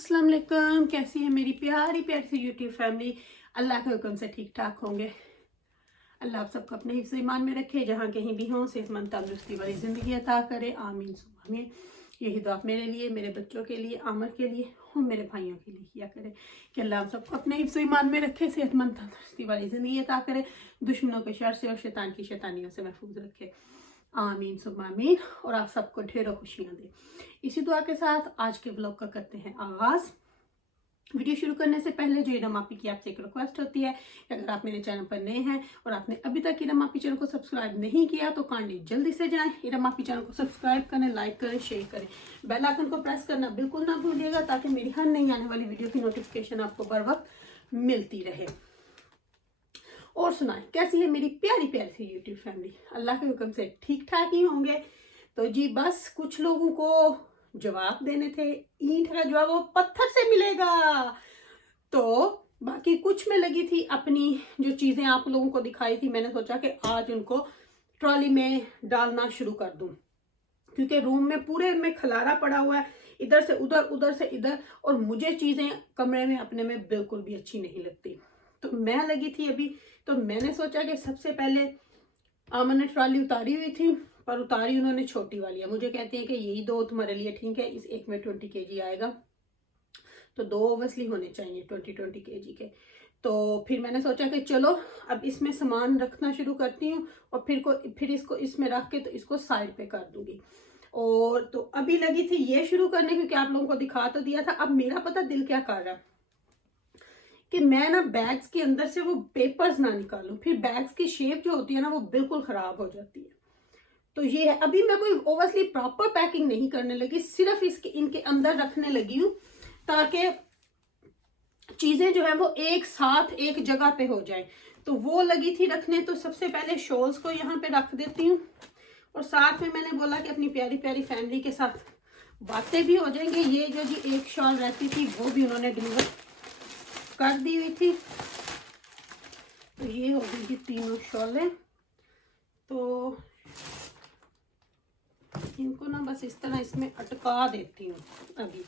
अस्सलाम वालेकुम। कैसी है मेरी प्यारी प्यारी सी यूट्यूब फैमिली। अल्लाह के हुक्म से ठीक ठाक होंगे। अल्लाह आप सबको अपने हिफ्ज़ ईमान में रखे, जहाँ कहीं भी हों सेहतमंद तंदुरुस्ती वाली ज़िंदगी अता करे। आमीन सुम्मा आमीन। यही दुआ मेरे लिए, मेरे बच्चों के लिए, आमर के लिए और मेरे भाइयों के लिए किया करे कि अल्लाह आप सबको अपने हिफ्ज़ ईमान में रखे, सेहतमंद तंदुरुस्ती वाली ज़िंदगी अता करे, दुश्मनों के शर से और शैतान की शैतानियों से महफूज रखे। आमीन सुम्मा आमीन। और आप सबको ढेरों खुशियाँ दे। इसी दुआ के साथ आज के ब्लॉग का करते हैं आगाज़। वीडियो शुरू करने से पहले जो इरम आपी की आपसे एक रिक्वेस्ट होती है कि अगर आप मेरे चैनल पर नए हैं और आपने अभी तक इरम आपी चैनल को सब्सक्राइब नहीं किया तो काइंडली जल्दी से जाएं, इरम आपी चैनल को सब्सक्राइब करें, लाइक करें, शेयर करें, बेल आइकन को प्रेस करना बिल्कुल ना भूलिएगा ताकि मेरी हर नई आने वाली वीडियो की नोटिफिकेशन आपको बर वक्त मिलती रहे। और सुनाएं कैसी है मेरी प्यारी प्यारी सी यूट्यूब फैमिली। अल्लाह के हुक्म से ठीक ठाक ही होंगे। तो जी बस कुछ लोगों को जवाब देने थे, ईंट का जवाब वो पत्थर से मिलेगा। तो बाकी कुछ में लगी थी अपनी जो चीजें आप लोगों को दिखाई थी, मैंने सोचा कि आज उनको ट्रॉली में डालना शुरू कर दूं, क्योंकि रूम में पूरे में खलारा पड़ा हुआ है, इधर से उधर उधर से इधर, और मुझे चीजें कमरे में अपने में बिल्कुल भी अच्छी नहीं लगती। तो मैं लगी थी अभी, तो मैंने सोचा कि सबसे पहले आमन ने ट्रॉली उतारी हुई थी, पर उतारी उन्होंने छोटी वाली है। मुझे कहती हैं कि यही दो तुम्हारे लिए ठीक है, इस एक में 20 kg आएगा, तो दो ओबियसली होने चाहिए 20 kg के। तो फिर मैंने सोचा कि चलो अब इसमें सामान रखना शुरू करती हूँ और फिर इसको इसमें रख के तो इसको साइड पे कर दूंगी। और तो अभी लगी थी ये शुरू करने, क्योंकि आप लोगों को दिखा तो दिया था। अब मेरा पता दिल क्या कर रहा कि मैं ना बैग्स के अंदर से वो पेपर्स ना निकालूं, फिर बैग्स की शेप जो होती है ना वो बिल्कुल खराब हो जाती है। तो ये है, अभी मैं कोई ओवरली प्रॉपर पैकिंग नहीं करने लगी, सिर्फ इनके अंदर रखने लगी हूँ ताकि चीजें जो है वो एक साथ एक जगह पे हो जाए। तो वो लगी थी रखने। तो सबसे पहले शॉल्स को यहाँ पे रख देती हूँ, और साथ में मैंने बोला कि अपनी प्यारी प्यारी फैमिली के साथ बातें भी हो जाएंगी। ये जो जी एक शॉल रहती थी वो भी उन्होंने डिलीवर कर दी हुई थी, तो ये हो गई थी तीनों शॉलें। तो इनको ना बस इस तरह इसमें अटका देती हूँ अभी,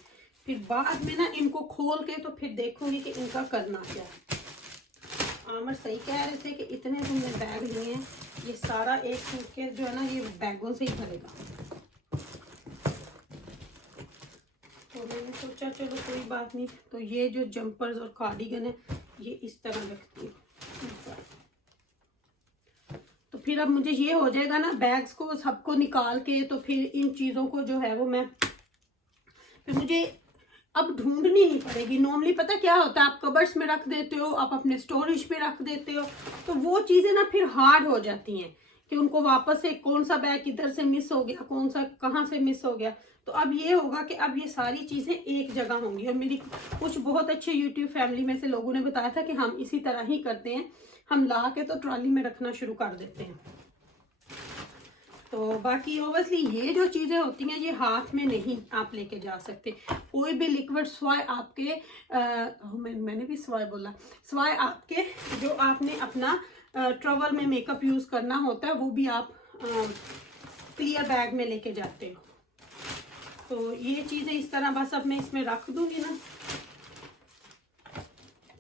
फिर बाद में ना इनको खोल के तो फिर देखूंगी कि इनका करना क्या है। आमर सही कह रहे थे कि इतने तुमने बैग लिए हैं, ये सारा एक सूटकेस जो है ना ये बैगों से ही भरेगा। तो मैंने सोचा चलो कोई बात नहीं। तो ये जो जंपर्स और कार्डिगन है ये इस तरह रखती हूँ। तो फिर अब मुझे ये हो जाएगा ना बैग्स को सबको निकाल के, तो फिर इन चीज़ों को जो है वो फिर मुझे अब ढूंढनी नहीं पड़ेगी। नॉर्मली पता क्या होता है, आप कबर्ड्स में रख देते हो, आप अपने स्टोरेज पे रख देते हो, तो वो चीज़ें ना फिर हार्ड हो जाती हैं कि उनको वापस से कौन सा बैग किधर से मिस हो गया, कौन सा कहाँ से मिस हो गया। तो अब ये होगा कि अब ये सारी चीज़ें एक जगह होंगी। और मेरी कुछ बहुत अच्छे यूट्यूब फैमिली में से लोगों ने बताया था कि हम इसी तरह ही करते हैं, हम ला के तो ट्रॉली में रखना शुरू कर देते हैं। तो बाकी ओबियसली ये जो चीज़ें होती हैं ये हाथ में नहीं आप लेके जा सकते। कोई भी लिक्विड स्वाय आपके मैंने भी स्वाय बोला, स्वाय आपके जो आपने अपना ट्रैवल में मेकअप यूज़ करना होता है वो भी आप क्लियर बैग में लेके जाते हो। तो ये चीज़ें इस तरह बस अब मैं इसमें रख दूंगी ना,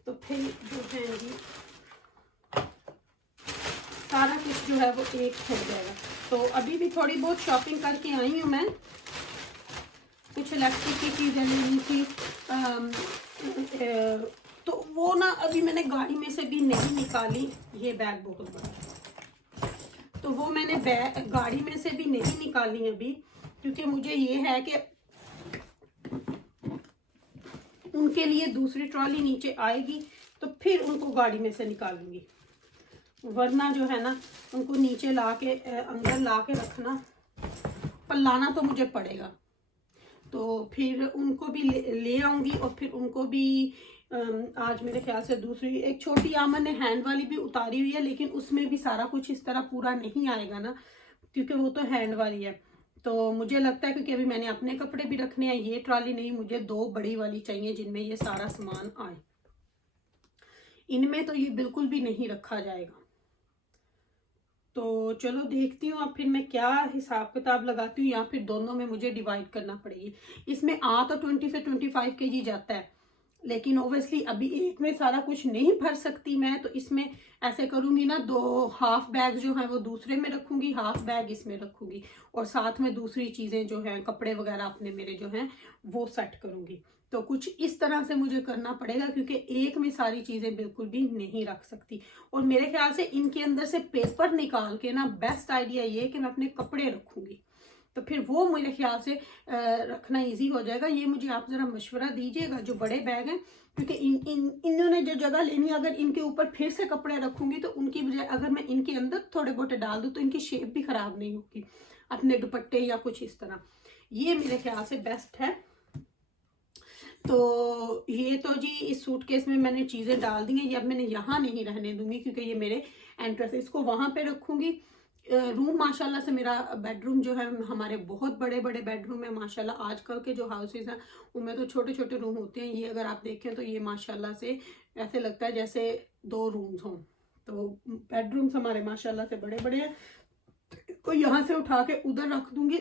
तो फिर जो है जी सारा कुछ जो है वो एक हो जाएगा। तो अभी भी थोड़ी बहुत शॉपिंग करके आई हूँ मैं, कुछ इलेक्ट्रिक की चीज़ें लेनी थी। तो वो ना अभी मैंने गाड़ी में से भी नहीं निकाली। ये बैग बहुत बड़ा है, तो वो मैंने गाड़ी में से भी नहीं निकाली अभी, क्योंकि मुझे ये है कि उनके लिए दूसरी ट्रॉली नीचे आएगी तो फिर उनको गाड़ी में से निकालूंगी, वरना जो है ना उनको नीचे ला के अंदर ला के रखना, पर लाना तो मुझे पड़ेगा। तो फिर उनको भी ले आऊँगी, और फिर उनको भी आज मेरे ख्याल से दूसरी एक छोटी आमन ने हैंड वाली भी उतारी हुई है, लेकिन उसमें भी सारा कुछ इस तरह पूरा नहीं आएगा ना, क्योंकि वो तो हैंड वाली है। तो मुझे लगता है क्योंकि अभी मैंने अपने कपड़े भी रखने हैं, ये ट्रॉली नहीं, मुझे दो बड़ी वाली चाहिए जिनमें ये सारा सामान आए। इनमें तो ये बिल्कुल भी नहीं रखा जाएगा। तो चलो देखती हूँ अब फिर मैं क्या हिसाब किताब लगाती हूँ, या फिर दोनों में मुझे डिवाइड करना पड़ेगी। इसमें आ तो 20 से 25 केजी जाता है, लेकिन ओबियसली अभी एक में सारा कुछ नहीं भर सकती मैं, तो इसमें ऐसे करूंगी ना, 2 हाफ बैग जो है वो दूसरे में रखूंगी, हाफ बैग इसमें रखूंगी, और साथ में दूसरी चीजें जो हैं, कपड़े वगैरह अपने मेरे जो हैं वो सेट करूंगी। तो कुछ इस तरह से मुझे करना पड़ेगा, क्योंकि एक में सारी चीजें बिल्कुल भी नहीं रख सकती। और मेरे ख्याल से इनके अंदर से पेपर निकाल के ना बेस्ट आइडिया ये कि मैं अपने कपड़े रखूंगी, तो फिर वो मेरे ख्याल से रखना इजी हो जाएगा। ये मुझे आप जरा मशवरा दीजिएगा, जो बड़े बैग हैं, क्योंकि इन्होंने जो जगह लेनी, अगर इनके ऊपर फिर से कपड़े रखूंगी तो उनकी बजाय अगर मैं इनके अंदर थोड़े बोटे डाल दूं तो इनकी शेप भी खराब नहीं होगी, अपने दुपट्टे या कुछ इस तरह। ये मेरे ख्याल से बेस्ट है। तो ये तो जी इस सूटकेस में मैंने चीजें डाल दी हैं, ये अब मैंने यहाँ नहीं रहने दूंगी, क्योंकि ये मेरे एंट्रेंस, इसको वहां पे रखूंगी। रूम माशाल्लाह से, मेरा बेडरूम जो है, हमारे बहुत बड़े बड़े बेडरूम है माशाल्लाह। आजकल के जो हाउसेस हैं उनमें तो छोटे छोटे रूम होते हैं, ये अगर आप देखें तो ये माशाल्लाह से ऐसे लगता है जैसे 2 रूम्स हों। तो बेडरूम्स हमारे माशाल्लाह से बड़े बड़े हैं। तो यहाँ से उठा के उधर रख दूंगी,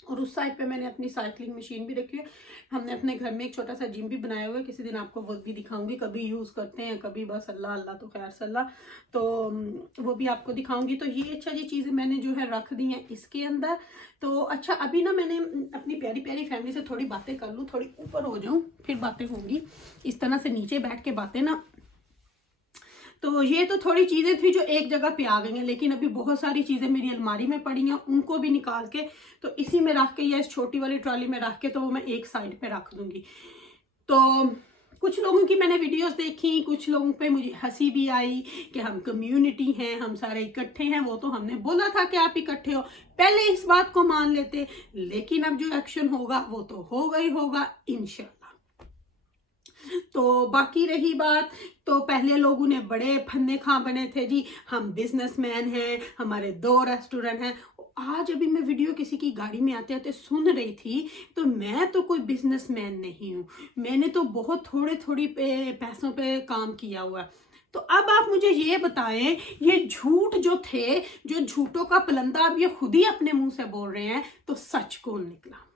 और उस साइड पे मैंने अपनी साइकिलिंग मशीन भी रखी है। हमने अपने घर में एक छोटा सा जिम भी बनाया हुआ है, किसी दिन आपको वो भी दिखाऊंगी। कभी यूज़ करते हैं, कभी बस अल्लाह अल्लाह तो खैर सल्ला, तो वो भी आपको दिखाऊंगी। तो ये अच्छा जी चीज़ें मैंने जो है रख दी हैं इसके अंदर। तो अच्छा, अभी ना मैंने अपनी प्यारी प्यारी फैमिली से थोड़ी बातें कर लूँ, थोड़ी ऊपर हो जाऊँ, फिर बातें होंगी। इस तरह से नीचे बैठ के बातें ना, तो ये तो थोड़ी चीजें थी जो एक जगह पे आ गई हैं, लेकिन अभी बहुत सारी चीजें मेरी अलमारी में पड़ी हैं, उनको भी निकाल के तो इसी में रख के, या इस छोटी वाली ट्रॉली में रख के, तो वो मैं एक साइड पे रख दूंगी। तो कुछ लोगों की मैंने वीडियोस देखी, कुछ लोगों पे मुझे हंसी भी आई कि हम कम्युनिटी हैं, हम सारे इकट्ठे हैं। वो तो हमने बोला था कि आप इकट्ठे हो, पहले इस बात को मान लेते, लेकिन अब जो एक्शन होगा वो तो होगा ही होगा इंशाल्लाह। तो बाकी रही बात, तो पहले लोगों ने बड़े फन्ने खां बने थे जी, हम बिजनेसमैन हैं, हमारे 2 रेस्टोरेंट हैं। आज अभी मैं वीडियो किसी की गाड़ी में आते आते सुन रही थी, तो मैं तो कोई बिजनेसमैन नहीं हूँ, मैंने तो बहुत थोड़े थोड़ी पैसों पे काम किया हुआ। तो अब आप मुझे ये बताएं, ये झूठ जो थे, जो झूठों का पलंदा अब ये खुद ही अपने मुंह से बोल रहे हैं, तो सच कौन निकला?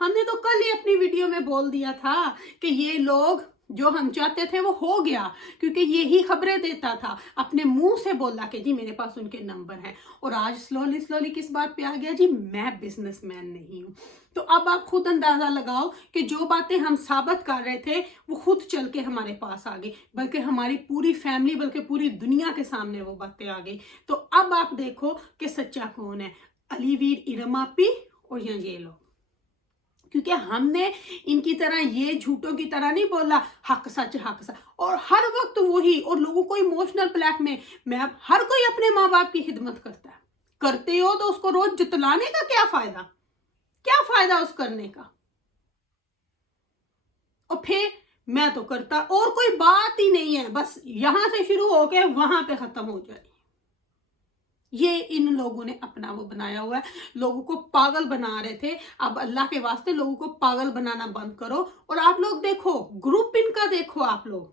हमने तो कल ही अपनी वीडियो में बोल दिया था कि ये लोग जो हम चाहते थे वो हो गया, क्योंकि यही खबरें देता था, अपने मुंह से बोला कि जी मेरे पास उनके नंबर हैं, और आज स्लोली स्लोली किस बात पे आ गया जी, मैं बिजनेसमैन नहीं हूं। तो अब आप खुद अंदाजा लगाओ कि जो बातें हम साबित कर रहे थे वो खुद चल के हमारे पास आ गई, बल्कि हमारी पूरी फैमिली, बल्कि पूरी दुनिया के सामने वो बातें आ गई। तो अब आप देखो कि सच्चा कौन है, अलीवीर इरमापी और या ये लोग। क्योंकि हमने इनकी तरह, ये झूठों की तरह नहीं बोला हक सच हक सच, और हर वक्त वही, और लोगों को इमोशनल ब्लैकमेल में। अब हर कोई अपने माँ बाप की खिदमत करता है, करते हो तो उसको रोज जतलाने का क्या फायदा, क्या फायदा उस करने का? और फिर मैं तो करता, और कोई बात ही नहीं है, बस यहां से शुरू होके वहां पे खत्म हो जाए। ये इन लोगों ने अपना वो बनाया हुआ है, लोगों को पागल बना रहे थे। अब अल्लाह के वास्ते लोगों को पागल बनाना बंद करो। और आप लोग देखो, ग्रुप इनका देखो, आप लोग,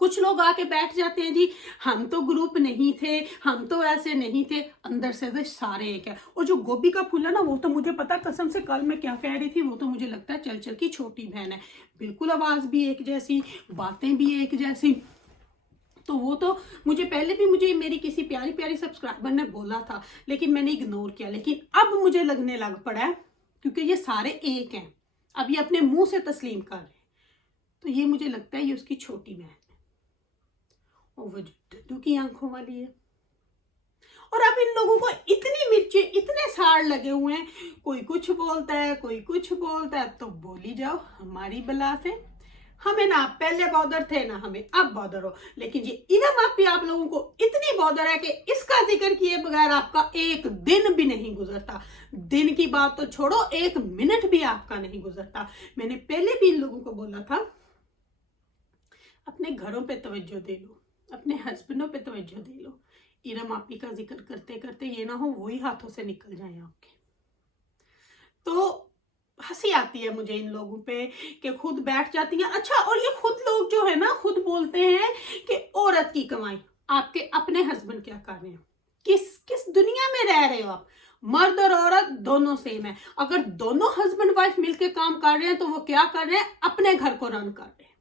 कुछ लोग आके बैठ जाते हैं जी, हम तो ग्रुप नहीं थे, हम तो ऐसे नहीं थे, अंदर से तो सारे एक है। और जो गोभी का फूल है ना, वो तो मुझे पता, कसम से कल मैं क्या कह रही थी, वो तो मुझे लगता है चल चल की छोटी बहन है, बिल्कुल आवाज भी एक जैसी, बातें भी एक जैसी। तो वो तो मुझे पहले भी, मुझे मेरी किसी प्यारी प्यारी सब्सक्राइबर ने बोला था, लेकिन मैंने इग्नोर किया। लेकिन अब मुझे लगने लग पड़ा है, क्योंकि ये सारे एक हैं, अब ये अपने मुंह से तस्लीम कर रहे हैं, तो ये मुझे लगता है ये उसकी छोटी बहन है, और वो जो डड्डू की आंखों वाली है। और अब इन लोगों को इतनी मिर्चे, इतने साड़ लगे हुए हैं, कोई कुछ बोलता है, कोई कुछ बोलता है, तो बोली जाओ हमारी बला से। हमें ना पहले बॉदर थे, ना हमें अब बॉदर हो, लेकिन ये इनम आप लोगों को इतनी बॉदर है कि इसका जिक्र किए बगैर आपका एक दिन भी नहीं गुजरता। दिन की बात तो छोड़ो, 1 मिनट भी आपका नहीं गुजरता। मैंने पहले भी इन लोगों को बोला था, अपने घरों पे तवज्जो दे लो, अपने हस्बैंडों पे तवज्जो दे लो। इरम आपी का जिक्र करते करते ये ना हो वही हाथों से निकल जाए आपके। तो हंसी आती है मुझे इन लोगों पे कि खुद बैठ जाती हैं। अच्छा, और ये खुद लोग जो है ना, खुद बोलते हैं कि औरत की कमाई, आपके अपने हस्बैंड क्या कर रहे हैं, किस किस दुनिया में रह रहे हो आप। मर्द और औरत दोनों सेम है। अगर दोनों हस्बैंड वाइफ मिलके काम कर रहे हैं तो वो क्या कर रहे हैं, अपने घर को रन कर रहे हैं,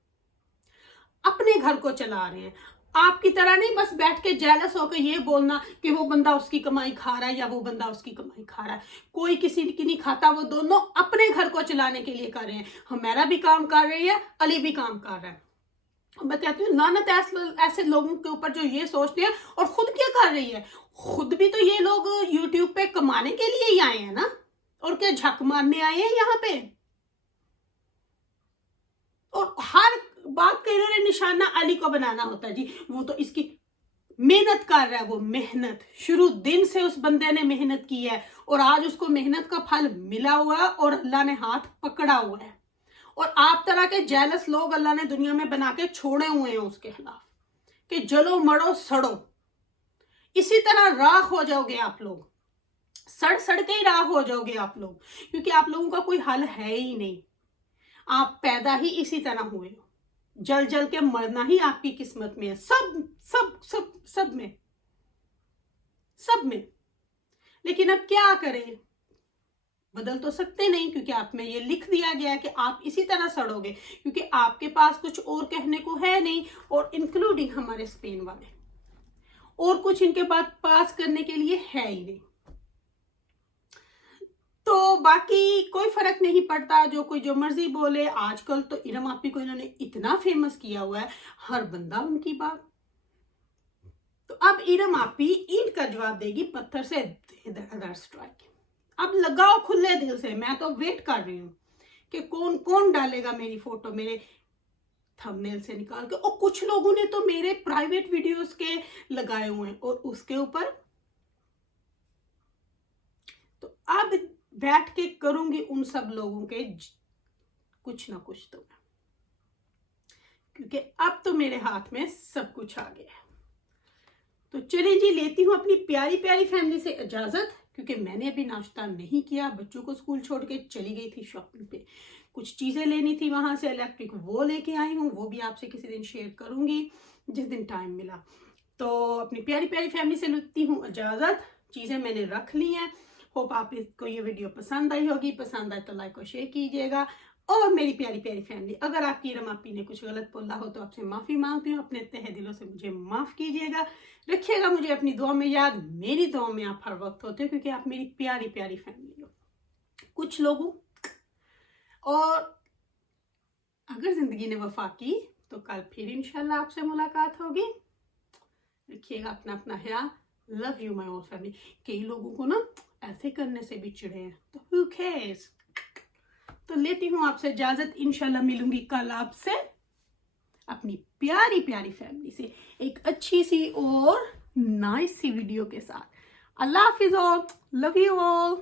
अपने घर को चला रहे हैं। आपकी तरह नहीं बस बैठ के जेलस होकर ये बोलना कि वो बंदा उसकी कमाई खा रहा है या वो बंदा उसकी कमाई खा रहा है। कोई किसी की नहीं खाता, वो दोनों अपने घर को चलाने के लिए कर रहे हैं। हमारा भी काम कर रही है, अली भी काम कर रहा है। मैं कहती हूँ लानत ऐसे लोगों के ऊपर जो ये सोचते हैं। और खुद क्या कर रही है, खुद भी तो ये लोग यूट्यूब पे कमाने के लिए ही आए हैं ना, और क्या झक मारने आए हैं यहाँ पे। और हर बात का इन्होंने निशाना अली को बनाना होता है जी, वो तो इसकी मेहनत कर रहा है। वो मेहनत शुरू दिन से उस बंदे ने मेहनत की है और आज उसको मेहनत का फल मिला हुआ है और अल्लाह ने हाथ पकड़ा हुआ है। और आप तरह के जेलस लोग अल्लाह ने दुनिया में बना के छोड़े हुए हैं उसके खिलाफ कि जलो मरो सड़ो। इसी तरह राख हो जाओगे आप लोग, सड़ सड़ के ही राख हो जाओगे आप लोग, क्योंकि आप लोगों का कोई हल है ही नहीं। आप पैदा ही इसी तरह हुए हो, जल जल के मरना ही आपकी किस्मत में है। सब सब सब सब में, सब में। लेकिन अब क्या करें, बदल तो सकते नहीं, क्योंकि आप में ये लिख दिया गया है कि आप इसी तरह सड़ोगे, क्योंकि आपके पास कुछ और कहने को है नहीं। और इंक्लूडिंग हमारे स्पेन वाले, और कुछ इनके पास करने के लिए है ही नहीं। तो बाकी कोई फर्क नहीं पड़ता, जो कोई जो मर्जी बोले। आजकल तो इरम आपी को इन्होंने इतना फेमस किया हुआ है, हर बंदा उनकी बात। तो अब इरम आपी ईंट का जवाब देगी पत्थर से, दे स्ट्राइक। अब लगाओ खुले दिल से, मैं तो वेट कर रही हूँ कि कौन कौन डालेगा मेरी फोटो मेरे थंबनेल से निकाल के। और कुछ लोगों ने तो मेरे प्राइवेट वीडियोस के लगाए हुए हैं, और उसके ऊपर तो अब बैठ के करूंगी उन सब लोगों के कुछ ना कुछ तो, क्योंकि अब तो मेरे हाथ में सब कुछ आ गया है। तो चलिए जी, लेती हूँ अपनी प्यारी प्यारी फैमिली से इजाजत, क्योंकि मैंने अभी नाश्ता नहीं किया। बच्चों को स्कूल छोड़ के चली गई थी शॉपिंग पे, कुछ चीजें लेनी थी वहां से इलेक्ट्रिक, वो लेके आई हूँ। वो भी आपसे किसी दिन शेयर करूंगी जिस दिन टाइम मिला। तो अपनी प्यारी प्यारी फैमिली से लेती हूँ इजाजत। चीजें मैंने रख ली हैं। होप आपको ये वीडियो पसंद आई होगी। पसंद आए तो लाइक और शेयर कीजिएगा। और मेरी प्यारी प्यारी फैमिली, अगर आपकी इरम आपी ने कुछ गलत बोला हो तो आपसे माफी मांगती हूँ। अपने तहे दिलों से मुझे माफ कीजिएगा। रखिएगा मुझे अपनी दुआ में याद। मेरी दुआ में आप हर वक्त होते हो, क्योंकि आप मेरी प्यारी प्यारी फैमिली हो। कुछ लोगों, और अगर जिंदगी ने वफा की तो कल फिर इंशाल्लाह आपसे मुलाकात होगी। रखिएगा अपना अपना ख्याल। Love you my all family. कई लोगों को ना ऐसे करने से भी चिढ़े हैं, तो हु केयर्स। तो लेती हूँ आपसे इजाजत। इंशाल्लाह मिलूंगी कल आपसे अपनी प्यारी प्यारी फैमिली से एक अच्छी सी और नाइस सी वीडियो के साथ। अल्लाह हाफिज ऑल, लव यू ऑल।